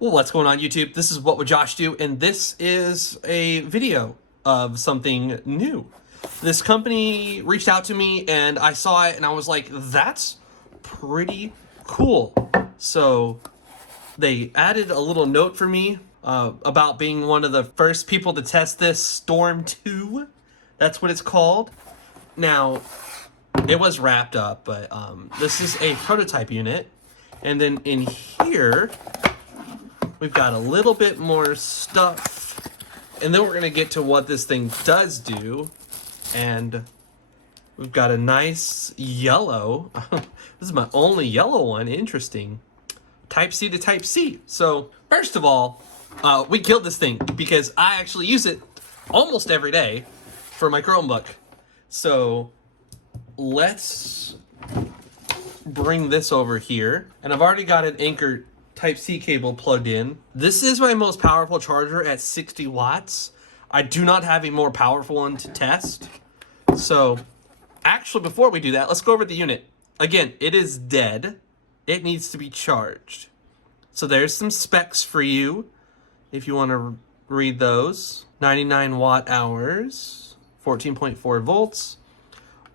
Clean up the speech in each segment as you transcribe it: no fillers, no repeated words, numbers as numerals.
Well, what's going on, YouTube? This is What Would Josh Do, and this is a video of something new. This company reached out to me, and I saw it, and I was like, that's pretty cool. So they added a little note for me about being one of the first people to test this Storm 2. That's what it's called. Now, it was wrapped up, but this is a prototype unit. And then in here, we've got a little bit more stuff, and then we're gonna get to what this thing does do. And we've got a nice yellow. This is my only yellow one. Interesting. Type C to Type C. So first of all, we killed this thing because I actually use it almost every day for my Chromebook. So let's bring this over here, and I've already got an Anchor Type-C cable plugged in. This is my most powerful charger at 60 watts. I do not have a more powerful one to test. So actually, before we do that, let's go over the unit. Again, it is dead. It needs to be charged. So there's some specs for you if you want to read those. 99 watt hours, 14.4 volts.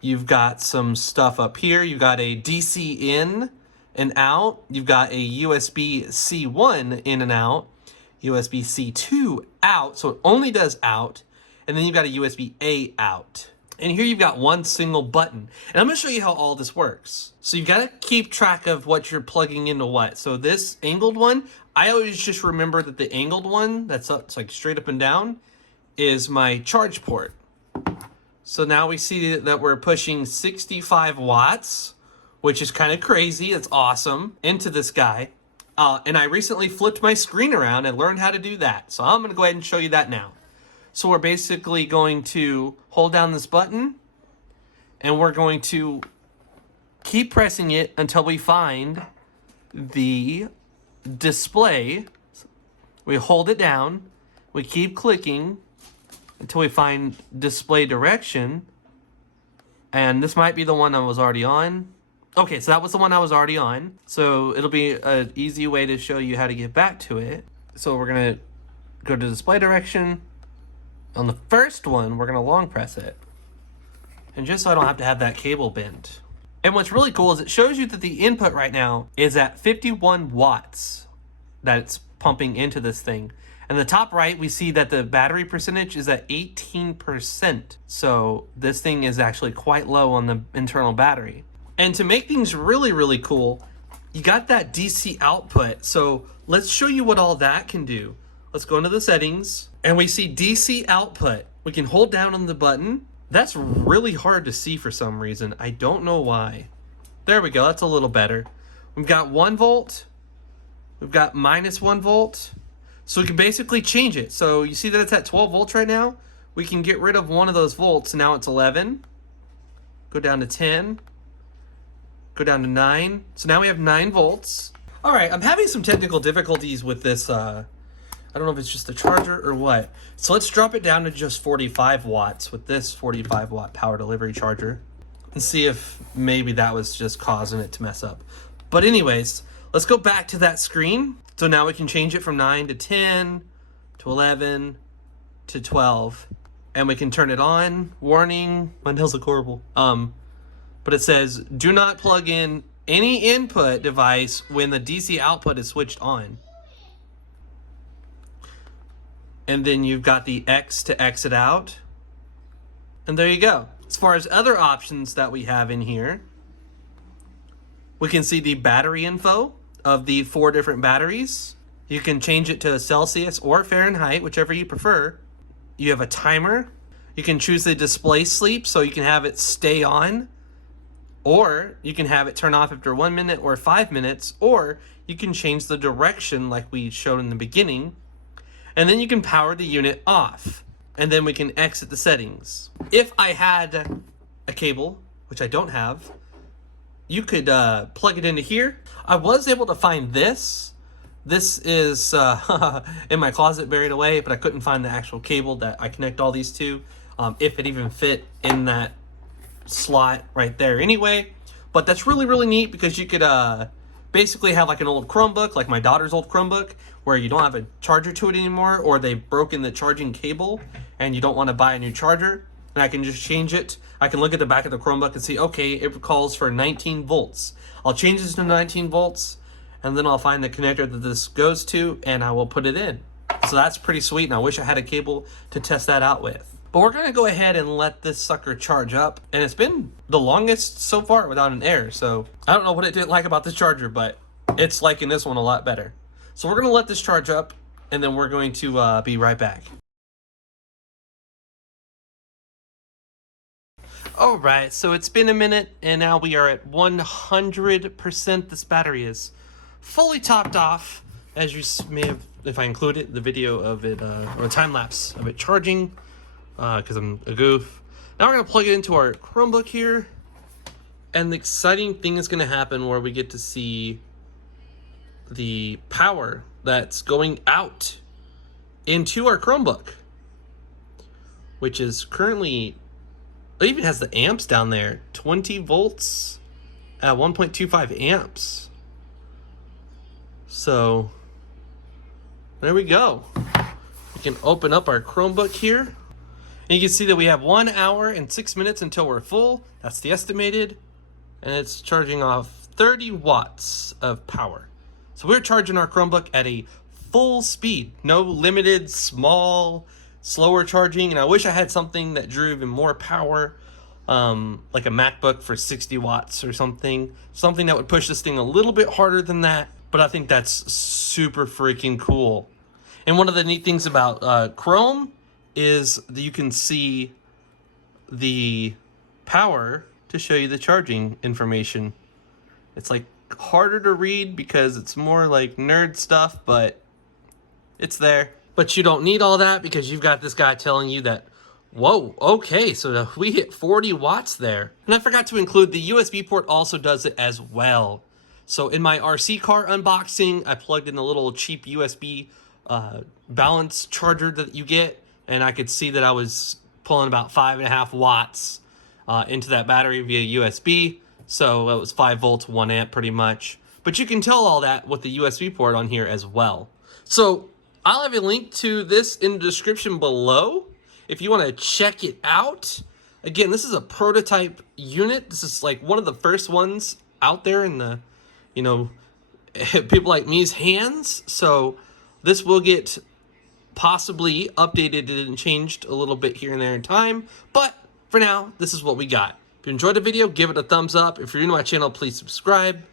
You've got some stuff up here. You've got a DC in and out. You've got a USB C1 in and out, USB C2 out, so it only does out, and then you've got a USB A out. And here you've got one single button. And I'm gonna show you how all this works. So you've gotta keep track of what you're plugging into what. So this angled one, I always just remember that the angled one, that's up, it's like straight up and down, is my charge port. So now we see that we're pushing 65 watts, which is kind of crazy. It's awesome, into this guy. And I recently flipped my screen around and learned how to do that. So I'm gonna go ahead and show you that now. So we're basically going to hold down this button, and we're going to keep pressing it until we find the display. We hold it down, we keep clicking until we find display direction. And this might be the one I was already on. Okay, so that was the one I was already on. So it'll be an easy way to show you how to get back to it. So we're gonna go to display direction. On the first one, we're gonna long press it. And just so I don't have to have that cable bent. And what's really cool is it shows you that the input right now is at 51 watts that it's pumping into this thing. And the top right, we see that the battery percentage is at 18%. So this thing is actually quite low on the internal battery. And to make things really, really cool, you got that DC output. So let's show you what all that can do. Let's go into the settings, and we see DC output. We can hold down on the button. That's really hard to see for some reason. I don't know why. There we go, that's a little better. We've got 1 volt. We've got -1 volt. So we can basically change it. So you see that it's at 12 volts right now. We can get rid of one of those volts. Now it's 11. Go down to 10. Go down to 9. So now we have 9 volts. All right, I'm having some technical difficulties with this. I don't know if it's just the charger or what. So let's drop it down to just 45 watts with this 45 watt power delivery charger and see if maybe that was just causing it to mess up. But anyways, let's go back to that screen. So now we can change it from 9 to 10 to 11 to 12, and we can turn it on. Warning, my nails look horrible. But it says, do not plug in any input device when the DC output is switched on. And then you've got the X to exit out. And there you go. As far as other options that we have in here, we can see the battery info of the 4 different batteries. You can change it to Celsius or Fahrenheit, whichever you prefer. You have a timer. You can choose the display sleep, so you can have it stay on, or you can have it turn off after 1 minute or 5 minutes, or you can change the direction like we showed in the beginning. And then you can power the unit off, and then we can exit the settings. If I had a cable, which I don't have, you could plug it into here. I was able to find this. This is in my closet buried away, but I couldn't find the actual cable that I connect all these to, if it even fit in that slot right there anyway. But that's really, really neat because you could basically have like an old Chromebook, like my daughter's old Chromebook, where you don't have a charger to it anymore, or they've broken the charging cable and you don't want to buy a new charger, and I can just change it. I can look at the back of the Chromebook and see, okay, it calls for 19 volts. I'll change this to 19 volts, and then I'll find the connector that this goes to, and I will put it in. So that's pretty sweet, and I wish I had a cable to test that out with. But we're going to go ahead and let this sucker charge up, and it's been the longest so far without an error. So I don't know what it didn't like about this charger, but it's liking this one a lot better. So we're going to let this charge up, and then we're going to be right back. All right, so it's been a minute, and now we are at 100%. This battery is fully topped off, as you may have, if I included the video of it, or a time lapse of it charging, because I'm a goof. Now we're gonna plug it into our Chromebook here, and the exciting thing is gonna happen where we get to see the power that's going out into our Chromebook, which is currently, it even has the amps down there, 20 volts at 1.25 amps. So there we go. We can open up our Chromebook here, and you can see that we have 1 hour and 6 minutes until we're full. That's the estimated, and it's charging off 30 watts of power. So we're charging our Chromebook at a full speed, no limited, small, slower charging. And I wish I had something that drew even more power, like a MacBook for 60 watts or something that would push this thing a little bit harder than that. But I think that's super freaking cool. And one of the neat things about Chrome is that you can see the power to show you the charging information. It's like harder to read because it's more like nerd stuff, but it's there. But you don't need all that because you've got this guy telling you that, whoa, okay, so we hit 40 watts there. And I forgot to include the USB port also does it as well. So in my RC car unboxing, I plugged in a little cheap USB balance charger that you get, and I could see that I was pulling about 5.5 watts into that battery via USB. So it was 5 volts, 1 amp pretty much. But you can tell all that with the USB port on here as well. So I'll have a link to this in the description below if you want to check it out. Again, this is a prototype unit. This is like one of the first ones out there in the, people like me's hands. So this will get possibly updated and changed a little bit here and there in time. But for now, this is what we got. If you enjoyed the video, give it a thumbs up. If you're new to my channel, please subscribe.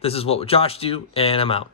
This is What Would Josh Do, and I'm out.